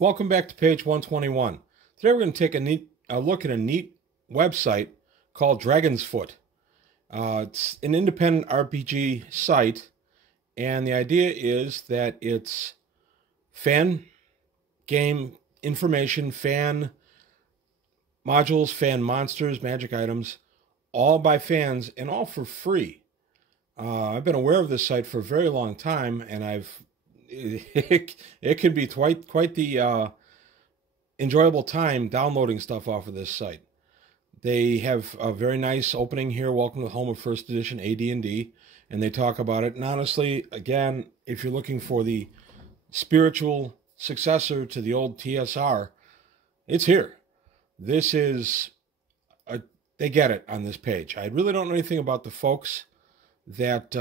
Welcome back to page 121. Today we're going to take a look at a neat website called Dragonsfoot. It's an independent RPG site, and the idea is that it's fan game information, fan modules, fan monsters, magic items, all by fans and all for free. I've been aware of this site for a very long time, and it can be quite the enjoyable time downloading stuff off of this site. They have a very nice opening here, welcome to the home of first edition AD&D, and they talk about it. And honestly, again, if you're looking for the spiritual successor to the old TSR, it's here. This is, they get it on this page. I really don't know anything about the folks that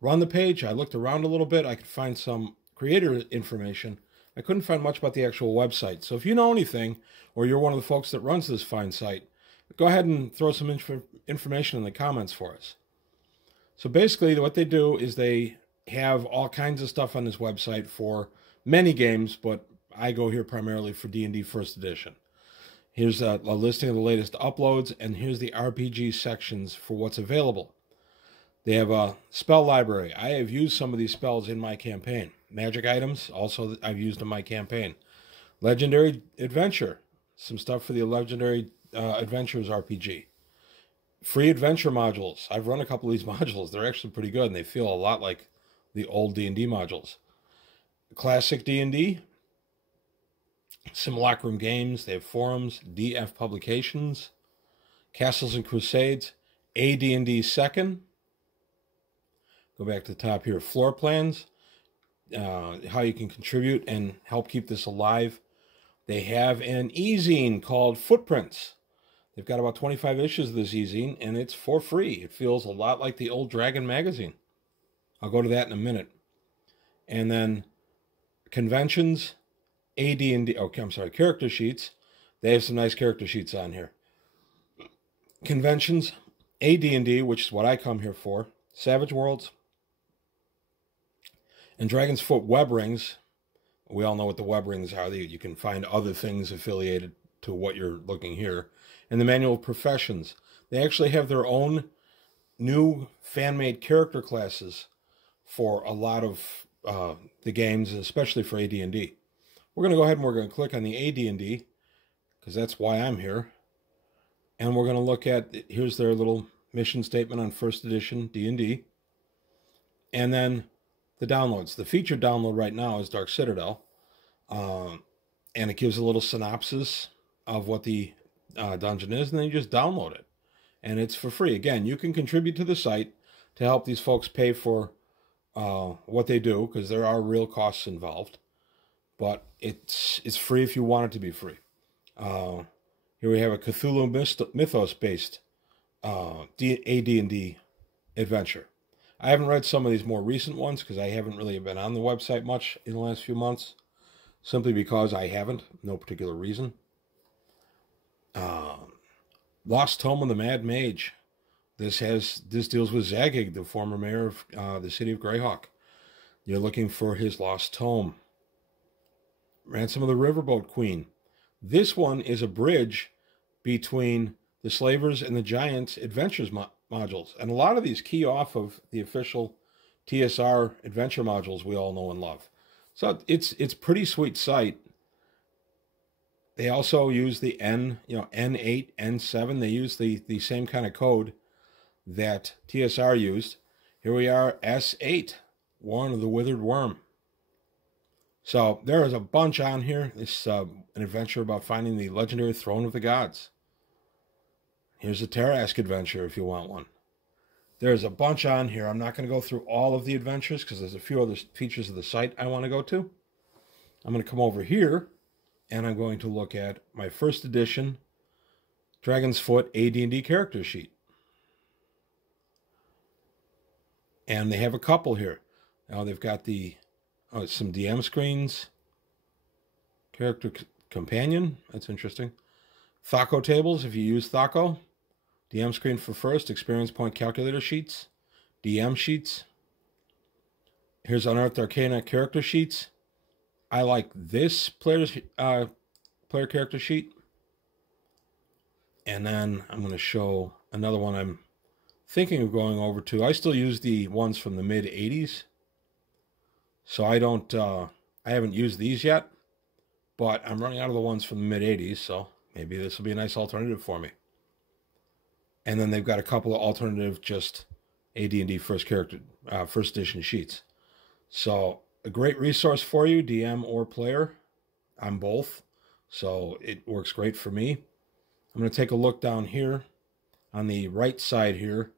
run the page. I looked around a little bit. I could find some creator information. I couldn't find much about the actual website. So if you know anything, or you're one of the folks that runs this fine site, go ahead and throw some information in the comments for us. So basically what they do is they have all kinds of stuff on this website for many games, but I go here primarily for D&D First Edition. Here's a listing of the latest uploads, and here's the RPG sections for what's available. They have a spell library. I have used some of these spells in my campaign. Magic items, also I've used in my campaign. Legendary Adventure, some stuff for the Legendary Adventures RPG. Free adventure modules. I've run a couple of these modules. They're actually pretty good, and they feel a lot like the old D&D modules. Classic D&D. Simulacrum games. They have forums. DF publications. Castles and Crusades. AD&D Second. Go back to the top here. Floor plans. How you can contribute and help keep this alive. They have an e-zine called Footprints. They've got about 25 issues of this e-zine, and it's for free. It feels a lot like the old Dragon magazine. I'll go to that in a minute. And then conventions, AD&D, character sheets. They have some nice character sheets on here. Conventions, AD&D, which is what I come here for. Savage Worlds. And Dragonsfoot web rings. We all know what the web rings are. You can find other things affiliated to what you're looking here. And the Manual of Professions. They actually have their own new fan-made character classes for a lot of the games, especially for AD&D. We're going to go ahead and we're going to click on the AD&D, because that's why I'm here. And we're going to look at, here's their little mission statement on first edition D&D. And then the downloads. The featured download right now is Dark Citadel. And it gives a little synopsis of what the dungeon is, and then you just download it. And it's for free. Again, you can contribute to the site to help these folks pay for what they do, because there are real costs involved. But it's free if you want it to be free. Here we have a Cthulhu mythos-based AD&D adventure. I haven't read some of these more recent ones because I haven't really been on the website much in the last few months. Simply because I haven't. No particular reason. Lost Tome of the Mad Mage. This deals with Zagig, the former mayor of the city of Greyhawk. You're looking for his lost tome. Ransom of the Riverboat Queen. This one is a bridge between the Slavers and the Giants Adventures modules. And a lot of these key off of the official TSR adventure modules we all know and love. So it's pretty sweet site. They also use the N8, N7. They use the same kind of code that TSR used. Here we are, S8, Warren of the Withered Worm. So there is a bunch on here. This an adventure about finding the legendary Throne of the Gods. Here's a Tarask adventure if you want one. There's a bunch on here. I'm not going to go through all of the adventures because there's a few other features of the site I want to go to. I'm going to come over here, and I'm going to look at my first edition Dragonsfoot AD&D character sheet. And they have a couple here. Now they've got some DM screens. Character companion. That's interesting. Thaco tables, if you use Thaco. DM screen for first. Experience point calculator sheets. DM sheets. Here's Unearthed Arcana character sheets. I like this player character sheet. And then I'm going to show another one I'm thinking of going over to. I still use the ones from the mid 80s. So I haven't used these yet, but I'm running out of the ones from the mid 80s. So maybe this will be a nice alternative for me. And then they've got a couple of alternative just AD&D first edition sheets. So a great resource for you, DM or player. I'm both. So it works great for me. I'm going to take a look down here on the right side here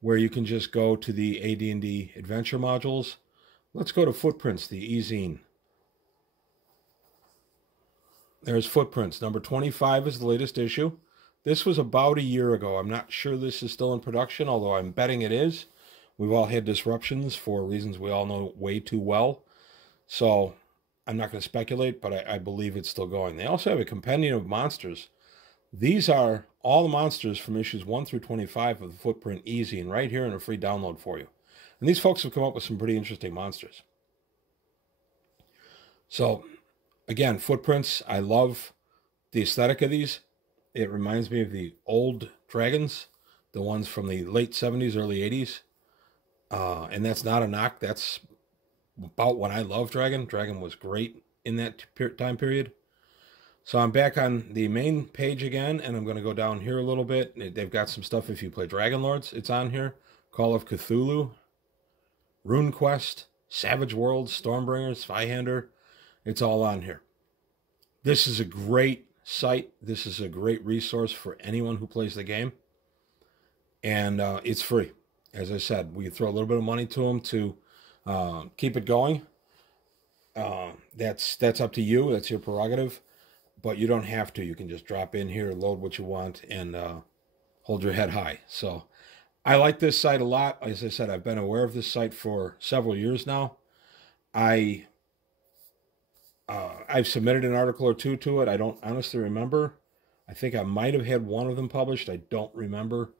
where you can just go to the AD&D adventure modules. Let's go to Footprints, the e-zine. There's Footprints. Number 25 is the latest issue. This was about a year ago. I'm not sure this is still in production, although I'm betting it is. We've all had disruptions for reasons we all know way too well. So I'm not going to speculate, but I believe it's still going. They also have a compendium of monsters. These are all the monsters from issues 1 through 25 of the Footprint e-zine right here in a free download for you. And these folks have come up with some pretty interesting monsters. So, again, Footprints, I love the aesthetic of these. It reminds me of the old Dragons, the ones from the late 70s, early 80s. And that's not a knock. That's about when I loved Dragon. Dragon was great in that time period. So I'm back on the main page again, and I'm going to go down here a little bit. They've got some stuff if you play Dragon Lords. It's on here. Call of Cthulhu, Rune Quest, Savage Worlds, Stormbringers, Spyhander. It's all on here. This is a great site. This is a great resource for anyone who plays the game. And it's free. As I said, we throw a little bit of money to them to keep it going. That's up to you. That's your prerogative. But you don't have to. You can just drop in here, load what you want, and hold your head high. So I like this site a lot. As I said, I've been aware of this site for several years now. I've submitted an article or two to it. I don't honestly remember. I think I might have had one of them published. I don't remember.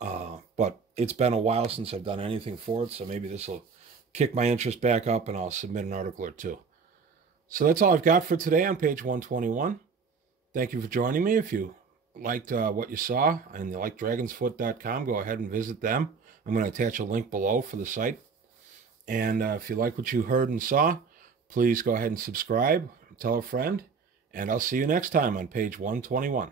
But it's been a while since I've done anything for it, so maybe this will kick my interest back up and I'll submit an article or two. So that's all I've got for today on page 121. Thank you for joining me. If you liked what you saw and you like Dragonsfoot.com, go ahead and visit them. I'm going to attach a link below for the site. And if you like what you heard and saw, please go ahead and subscribe, tell a friend, and I'll see you next time on page 121.